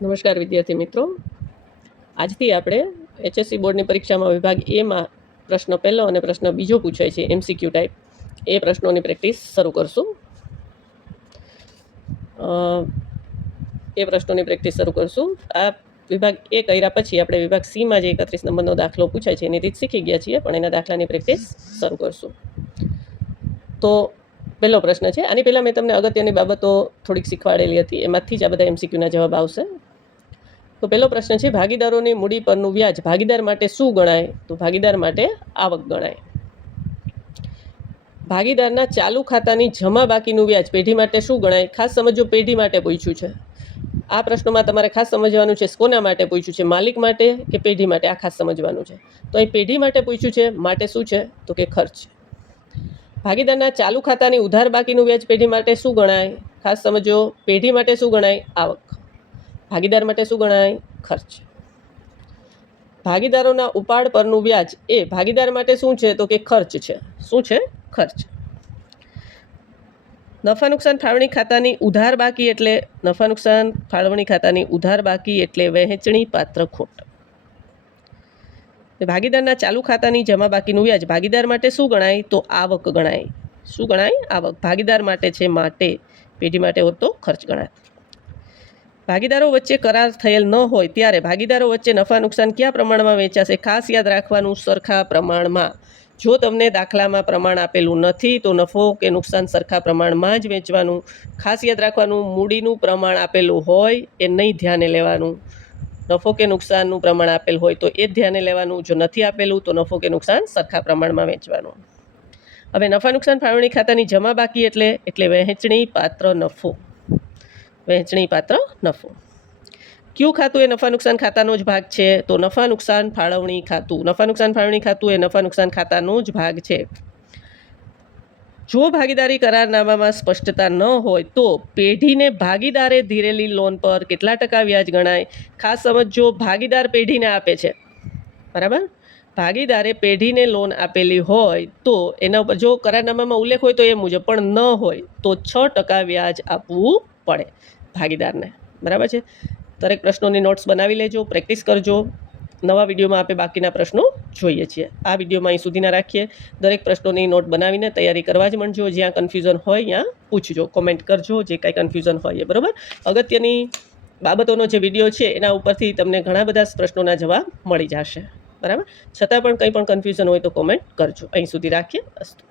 નમસ્કાર વિદ્યાર્થી મિત્રો, આજથી આપણે HSC બોર્ડની પરીક્ષામાં વિભાગ એમાં પ્રશ્ન પહેલો અને પ્રશ્ન બીજો પૂછાય છે MCQ ટાઈપ, એ પ્રશ્નોની પ્રેક્ટિસ શરૂ કરશું. આ વિભાગ એ કર્યા પછી આપણે વિભાગ સીમાં જે 31 નંબરનો દાખલો પૂછાય છે એની રીત શીખી ગયા છીએ, પણ એના દાખલાની પ્રેક્ટિસ શરૂ કરશું. તો પહેલો પ્રશ્ન છે. આની પહેલાં મેં તમને અગત્યની બાબતો થોડીક શીખવાડેલી હતી, એમાંથી જ આ બધા MCQના જવાબ આવશે. તો પહેલો પ્રશ્ન છે, ભાગીદારોની મૂડી પરનું વ્યાજ ભાગીદાર માટે શું ગણાય? તો ભાગીદાર માટે આવક ગણાય. ભાગીદારના ચાલુ ખાતાની જમા બાકીનું વ્યાજ પેઢી માટે શું ગણાય? ખાસ સમજો, પેઢી માટે પૂછ્યું છે. આ પ્રશ્નમાં તમારે ખાસ સમજવાનું છે કોના માટે પૂછ્યું છે, માલિક માટે કે પેઢી માટે, આ ખાસ સમજવાનું છે. તો અહીં પેઢી માટે પૂછ્યું છે, માટે શું છે? તો કે ખર્ચ. ભાગીદારના ચાલુ ખાતાની ઉધાર બાકીનું વ્યાજ પેઢી માટે શું ગણાય? ખાસ સમજો, પેઢી માટે શું ગણાય? આવક. ભાગીદાર માટે શું ગણાય? ખર્ચ. ભાગીદારોના ઉપાડ પરનું વ્યાજ એ ભાગીદાર માટે શું છે? તો કે ખર્ચ છે. શું છે? ખર્ચ. નફા નુકસાન ફાળવણી ખાતાની ઉધાર બાકી એટલે વહેંચણી પાત્ર ખોટ. ભાગીદારના ચાલુ ખાતાની જમા બાકીનું વ્યાજ ભાગીદાર માટે શું ગણાય? તો આવક ગણાય. શું ગણાય? આવક. ભાગીદાર માટે છે માટે, પેઢી માટે હોત તો ખર્ચ ગણાય. ભાગીદારો વચ્ચે કરાર થયેલ ન હોય ત્યારે ભાગીદારો વચ્ચે નફા નુકસાન કયા પ્રમાણમાં વેચાશે? ખાસ યાદ રાખવાનું, સરખા પ્રમાણમાં. જો તમને દાખલામાં પ્રમાણ આપેલું નથી તો નફો કે નુકસાન સરખા પ્રમાણમાં જ વેચવાનું. ખાસ યાદ રાખવાનું, મૂડીનું પ્રમાણ આપેલું હોય એ નહીં ધ્યાને લેવાનું. નફો કે નુકસાનનું પ્રમાણ આપેલ હોય તો એ જ ધ્યાને લેવાનું. જો નથી આપેલું તો નફો કે નુકસાન સરખા પ્રમાણમાં વેચવાનું. હવે નફા નુકસાન ફાળવણી ખાતાની જમા બાકી એટલે વહેંચણી પાત્ર નફો. વહેંચણી પાત્ર નફો. કયું ખાતું એ નફા નુકસાન ખાતાનો જ ભાગ છે? તો નફા નુકસાન ફાળવણી ખાતું. નફા નુકસાન ફાળવણી ખાતું એ નફા નુકસાન ખાતાનો જ ભાગ છે. જો ભાગીદારી કરારનામામાં સ્પષ્ટતા ન હોય તો પેઢીને ભાગીદારે ધીરેલી લોન પર કેટલા ટકા વ્યાજ ગણાય? ખાસ સમજો, ભાગીદાર પેઢીને આપે છે, બરાબર? ભાગીદારે પેઢીને લોન આપેલી હોય તો એના ઉપર જો કરારનામામાં ઉલ્લેખ હોય તો એ મુજબ, પણ ન હોય તો 6% વ્યાજ આપવું પડે ભાગીદારને, બરાબર છે? દરેક પ્રશ્નોની નોટ્સ બનાવી લેજો, પ્રેક્ટિસ કરજો. નવા વિડીયોમાં આપણે બાકીના પ્રશ્નો જોઈએ છીએ. આ વિડીયોમાં અહીં સુધીના રાખીએ. દરેક પ્રશ્નોની નોટ બનાવીને તૈયારી કરવા જ માંડજો. જ્યાં કન્ફ્યુઝન હોય ત્યાં પૂછજો, કોમેન્ટ કરજો જે કાંઈ કન્ફ્યુઝન હોય એ, બરાબર? અગત્યની બાબતોનો જે વિડીયો છે એના ઉપરથી તમને ઘણા બધા પ્રશ્નોના જવાબ મળી જશે, બરાબર? છતાં પણ કંઈ પણ કન્ફ્યુઝન હોય તો કોમેન્ટ કરજો. અહીં સુધી રાખીએ. અસ્તુ.